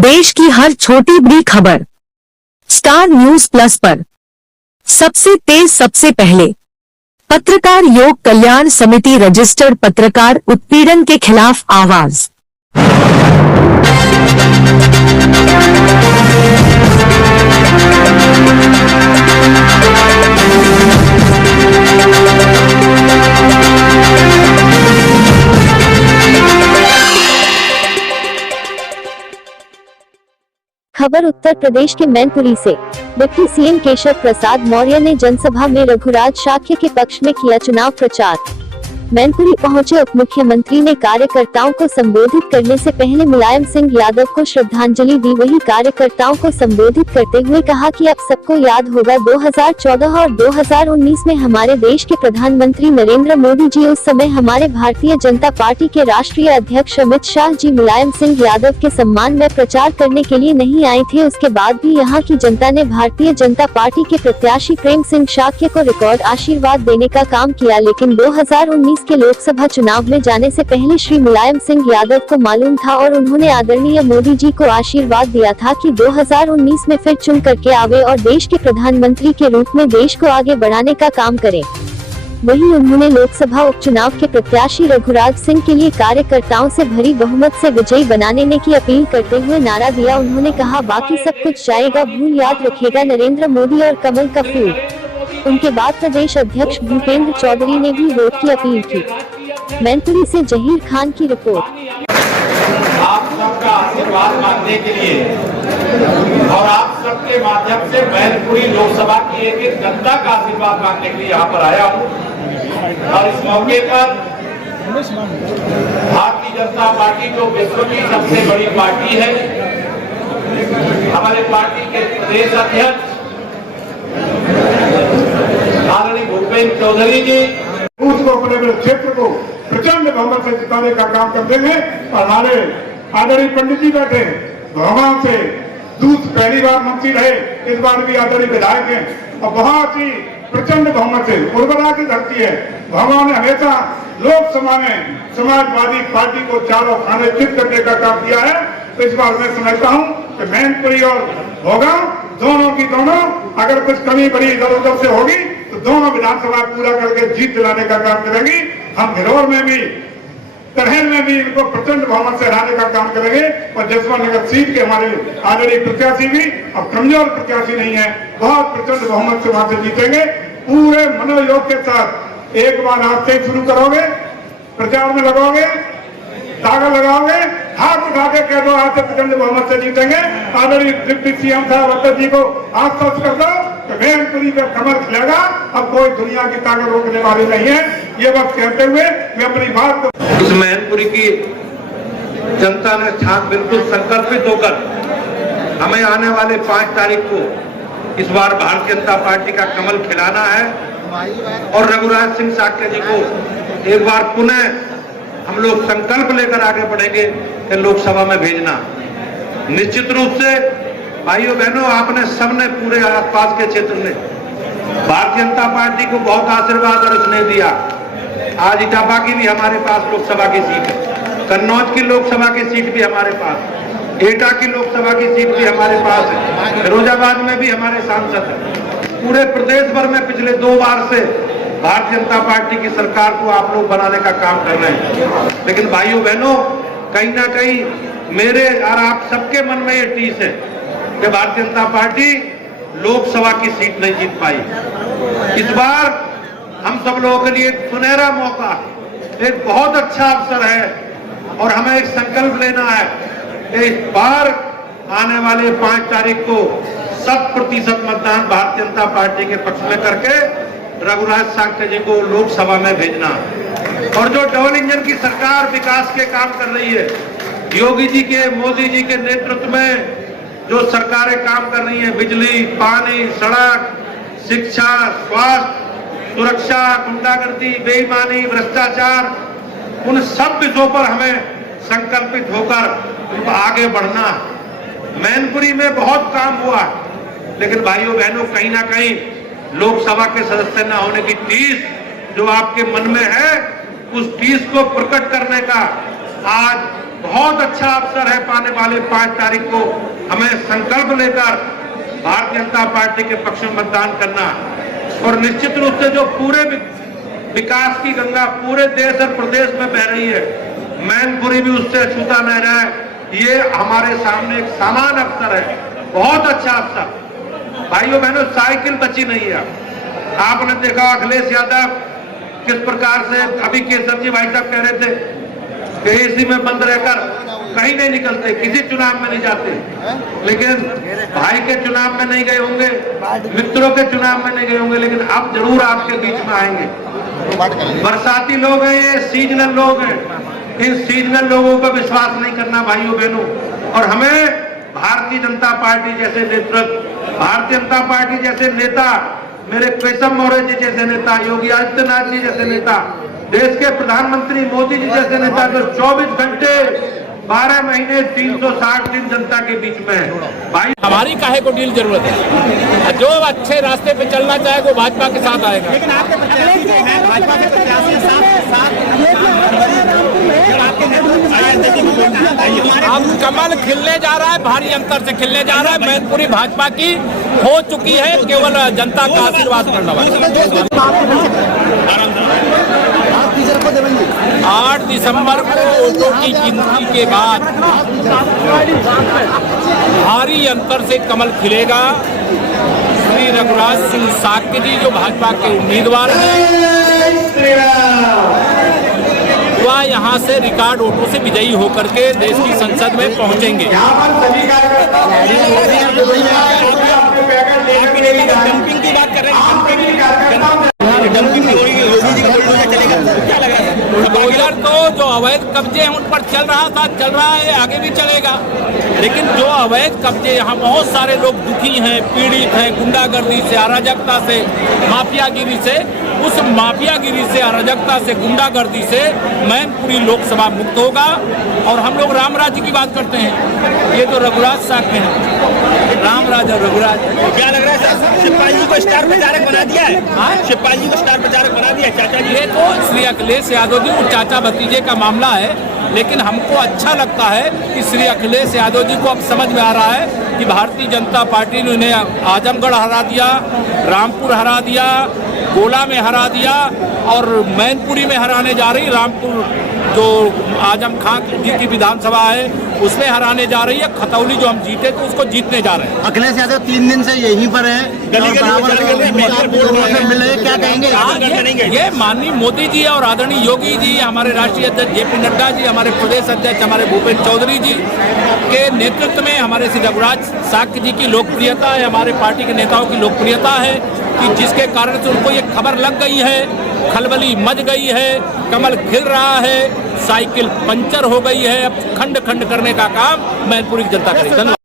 देश की हर छोटी बड़ी खबर स्टार न्यूज प्लस पर सबसे तेज सबसे पहले। पत्रकार योग कल्याण समिति रजिस्टर्ड पत्रकार उत्पीड़न के खिलाफ आवाज। खबर उत्तर प्रदेश के मैनपुरी से। डिप्टी सीएम केशव प्रसाद मौर्य ने जनसभा में रघुराज शाक्य के पक्ष में किया चुनाव प्रचार। मैनपुरी पहुंचे उप मुख्यमंत्री ने कार्यकर्ताओं को संबोधित करने से पहले मुलायम सिंह यादव को श्रद्धांजलि दी। वहीं कार्यकर्ताओं को संबोधित करते हुए कहा कि अब सबको याद होगा 2014 और 2019 में हमारे देश के प्रधानमंत्री नरेंद्र मोदी जी, उस समय हमारे भारतीय जनता पार्टी के राष्ट्रीय अध्यक्ष अमित शाह जी मुलायम सिंह यादव के सम्मान में प्रचार करने के लिए नहीं आए थे। उसके बाद भी यहाँ की जनता ने भारतीय जनता पार्टी के प्रत्याशी प्रेम सिंह शाक्य को रिकॉर्ड आशीर्वाद देने का काम किया। लेकिन 2019 के लोकसभा चुनाव में जाने से पहले श्री मुलायम सिंह यादव को मालूम था और उन्होंने आदरणीय मोदी जी को आशीर्वाद दिया था कि 2019 में फिर चुन करके आवे और देश के प्रधानमंत्री के रूप में देश को आगे बढ़ाने का काम करें। वहीं उन्होंने लोकसभा उपचुनाव के प्रत्याशी रघुराज सिंह के लिए कार्यकर्ताओं से भरी बहुमत से विजयी बनाने की अपील करते हुए नारा दिया। उन्होंने कहा, बाकी सब कुछ जाएगा भूल, याद रखेगा नरेंद्र मोदी और कमल का फूल। उनके बाद प्रदेश अध्यक्ष भूपेंद्र चौधरी ने भी वोट की अपील की। मैनपुरी से जहीर खान की रिपोर्ट। आप सबका आशीर्वाद मांगने के लिए और आप सबके माध्यम से मैनपुरी लोकसभा की एक जनता का आशीर्वाद मांगने के लिए यहाँ पर आया हूँ। और इस मौके पर भारतीय जनता पार्टी जो विश्व की सबसे बड़ी पार्टी है, हमारे पार्टी के प्रदेश अध्यक्ष आदरणीय भूपेंद्र चौधरी जी उसको अपने क्षेत्र को प्रचंड बहुमत से जिताने का काम कर देंगे। और हमारे आदरणीय पंडित जी बैठे भगवान से दूध पहली बार मंत्री रहे, इस बार भी आदरणीय विधायक हैं और बहुत ही प्रचंड बहुमत से उर्वरा की धरती है। भगवान ने हमेशा लोकसभा में समाजवादी पार्टी को चारों खाने चित करने का काम किया है। तो इस बार मैं समझता हूँ कि मैनपुरी और होगा दोनों की दोनों अगर कुछ कमी बड़ी इधर उधर से होगी तो दोनों विधानसभा पूरा करके जीत दिलाने का काम करेंगी। हम घिरौर में भी तरहल में भी इनको प्रचंड बहुमत से हराने का काम करेंगे। और जसवंत नगर सीट के हमारे आदरणीय प्रत्याशी भी अब कमजोर प्रत्याशी नहीं है, बहुत प्रचंड बहुमत से वहां से जीतेंगे। पूरे मनोयोग के साथ एक बार आज से शुरू करोगे, प्रचार में लगोगे, दागा लगाओगे, हाथ उठा के कह दो आज से प्रचंड बहुमत से जीतेंगे। आदरणीय डिप्टी सीएम साहब अटल जी को आश्वस्त कर दो कि मैनपुरी पे कमल खिलेगा, अब कोई दुनिया की ताकत रोकने वाली नहीं है। ये बात कहते हुए मैं अपनी बात को इस मैनपुरी की जनता ने छात्र बिल्कुल संकल्पित होकर हमें आने वाले 5 तारीख को इस बार भारतीय जनता पार्टी का कमल खिलाना है और रघुराज सिंह शाक्य जी को एक बार पुनः हम लोग संकल्प लेकर आगे बढ़ेंगे कि लोकसभा में भेजना। निश्चित रूप से भाइयों बहनों, आपने सबने पूरे आसपास के क्षेत्र में भारतीय जनता पार्टी को बहुत आशीर्वाद और स्नेह दिया। आज इटापा की भी हमारे पास लोकसभा की सीट है, कन्नौज की लोकसभा की सीट भी हमारे पास, एटा की लोकसभा की सीट भी हमारे पास है, फिरोजाबाद में भी हमारे सांसद हैं। पूरे प्रदेश भर में पिछले 2 बार से भारतीय जनता पार्टी की सरकार को आप लोग बनाने का काम कर रहे हैं। लेकिन भाइयों बहनों, कहीं ना कहीं मेरे और आप सबके मन में ये टीस है कि भारतीय जनता पार्टी लोकसभा की सीट नहीं जीत पाई। इस बार हम सब लोगों के लिए एक सुनहरा मौका, एक बहुत अच्छा अवसर है और हमें एक संकल्प लेना है कि इस बार आने वाले 5 तारीख को 100% मतदान भारतीय जनता पार्टी के पक्ष में करके रघुराज शाक्य जी को लोकसभा में भेजना। और जो डबल इंजन की सरकार विकास के काम कर रही है, योगी जी के, मोदी जी के नेतृत्व में जो सरकारें काम कर रही हैं, बिजली, पानी, सड़क, शिक्षा, स्वास्थ्य, सुरक्षा, गुंडागर्दी, बेईमानी, भ्रष्टाचार, उन सब विषयों पर हमें संकल्पित होकर उनको आगे बढ़ना। मैनपुरी में बहुत काम हुआ, लेकिन भाइयों बहनों, कहीं ना कहीं लोकसभा के सदस्य न होने की टीस जो आपके मन में है, उस टीस को प्रकट करने का आज बहुत अच्छा अवसर है पाने वाले 5 तारीख को हमें संकल्प लेकर भारतीय जनता पार्टी के पक्ष में मतदान करना और निश्चित रूप से जो पूरे विकास की गंगा पूरे देश और प्रदेश में बह रही है, मैनपुरी भी उससे अछूता नहीं रहा है। ये हमारे सामने एक समान अवसर है, बहुत अच्छा अवसर। भाइयों बहनों, साइकिल बची नहीं है। आपने देखा अखिलेश यादव किस प्रकार से, अभी केसर जी भाई साहब कह रहे थे कि एसी में बंद रहकर कहीं नहीं निकलते, किसी चुनाव में नहीं जाते, लेकिन भाई के चुनाव में नहीं गए होंगे, मित्रों के चुनाव में नहीं गए होंगे, लेकिन अब जरूर आपके बीच में आएंगे। बरसाती लोग हैं, ये सीजनल लोग हैं। इन सीजनल लोगों पर विश्वास नहीं करना भाइयों बहनों। और हमें भारतीय जनता पार्टी जैसे नेतृत्व, भारतीय जनता पार्टी जैसे नेता, मेरे केशव मौर्य जी जैसे नेता, योगी आदित्यनाथ जी जैसे नेता, देश के प्रधानमंत्री मोदी जी जैसे नेता जो 24 घंटे 12 महीने 360 दिन जनता के बीच में है। भाई हमारी काहे को डील जरूरत है? जो अच्छे रास्ते पे चलना चाहे वो भाजपा के साथ आएगा। लेकिन आपके प्रत्याशी जो हैं भाजपा के प्रत्याशी अब कमल खिलने जा रहा है, भारी अंतर से खिलने जा रहा है। मैनपुरी भाजपा की हो चुकी है, केवल जनता का आशीर्वाद करना बाकी। 8 दिसंबर को वोटों की गिनती के बाद भारी अंतर से कमल खिलेगा। श्री रघुराज सिंह साक्य जी जो भाजपा के उम्मीदवार हैं, वह यहाँ से रिकॉर्ड वोटों से विजयी होकर के देश की संसद में पहुंचेंगे। डंपिंग की बात कर रहे हैं, डंपिंग योगी जी का चलेगा, क्या लग रहा है? बुलडोजर तो जो अवैध कब्जे हैं उन पर चल रहा है, आगे भी चलेगा। लेकिन जो अवैध कब्जे, यहाँ बहुत सारे लोग दुखी हैं, पीड़ित हैं, गुंडागर्दी से, अराजकता से, माफियागिरी से, उस माफियागिरी से, अराजकता से, गुंडागर्दी से मैनपुरी लोकसभा मुक्त होगा। और हम लोग राम राज्य की बात करते हैं, ये तो रघुराज साक्य हैं, राम राज और रघुराज। क्या लग रहा है सर, शिवपाल जी को स्टार प्रचारक बना दिया है? शिवपाल जी को स्टार प्रचारक बना दिया चाचा जी? ये तो श्री अखिलेश यादव जी, वो चाचा भतीजे का मामला है। लेकिन हमको अच्छा लगता है कि श्री अखिलेश यादव जी को अब समझ में आ रहा है कि भारतीय जनता पार्टी ने उन्हें आजमगढ़ हरा दिया, रामपुर हरा दिया, गोला में हरा दिया और मैनपुरी में हराने जा रही। रामपुर जो आजम खान जी की विधानसभा है उसमें हराने जा रही है। खतौली जो हम जीते तो उसको जीतने जा रहे हैं। अखिलेश यादव 3 दिन से यहीं पर है, क्या कहेंगे? ये माननीय मोदी जी और आदरणीय योगी जी, हमारे राष्ट्रीय अध्यक्ष जेपी नड्डा जी, हमारे प्रदेश अध्यक्ष हमारे भूपेन्द्र चौधरी जी के नेतृत्व में हमारे श्री रघुराज साक्य जी की लोकप्रियता है, हमारे पार्टी के नेताओं की लोकप्रियता है कि जिसके कारण से उनको ये खबर लग गई है, खलबली मच गई है, कमल खिल रहा है, साइकिल पंचर हो गई है। अब खंड खंड करने का काम मैनपुरी की जनता करेगी।